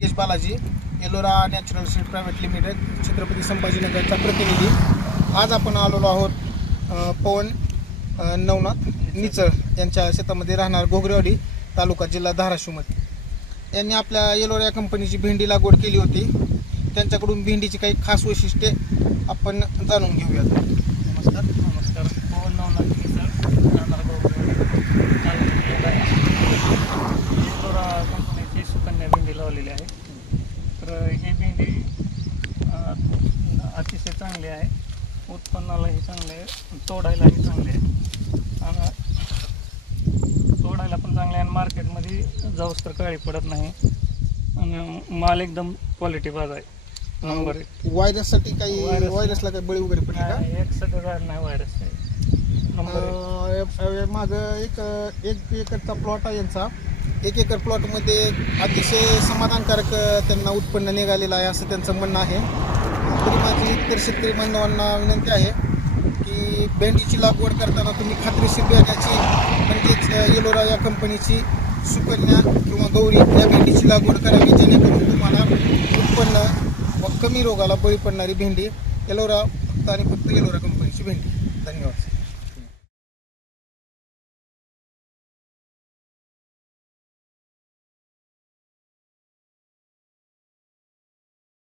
Yogesh Balaji, Ellora natural seed private limited, Chhatrapati संभाजीनगरचा प्रतिनिधी. आज आपण आलेलो आहोत पवन नवनाथ निचळ यांच्या शेतामध्ये राहणार घोगरेवाडी तालुका जिल्हा धाराशिवमध्ये. यांनी आपल्या एलोरा या कंपनीची भेंडी लागवड केली होती. त्यांच्याकडून भेंडीची काही खास वैशिष्ट्ये आपण जाणून घेऊयात. नमस्कार. पवन नवनाथ निचळ, राहणार घोगरेवाडी, एलोरा कंपनीची सुकन्या भेंडी लावलेली आहे. तर ही भेंडी अतिशय चांगली आहे, उत्पन्नालाही चांगले आहे, तोडायलाही चांगले आहे आणि तोडायला पण चांगले आहे आणि मार्केटमध्ये जाऊस तर काळी पडत नाही आणि माल एकदम क्वालिटी बाज आहे, नंबर एक. व्हायरससाठी काही व्हायरसला काही बळी वगैरे पडली का? एक सगळं झाड नाही व्हायरस आहे, नंबर एक. मागं एक एकरचा प्लॉट आहे यांचा. 1 एकर प्लॉटमध्ये अतिशय समाधानकारक त्यांना उत्पन्न निघालेलं आहे असं त्यांचं म्हणणं आहे. तरी माझी इतर शेतकरी बांधवांना विनंती आहे की भेंडीची लागवड करताना तुम्ही खात्रीशीर बियाण्याची म्हणजेच एलोरा या कंपनीची सुकन्या किंवा गौरी या भेंडीची लागवड करावी, जेणेकरून तुम्हाला उत्पन्न व कमी रोगाला बळी पडणारी भेंडी एलोरा फक्त आणि फक्त एलोरा कंपनीची भेंडी.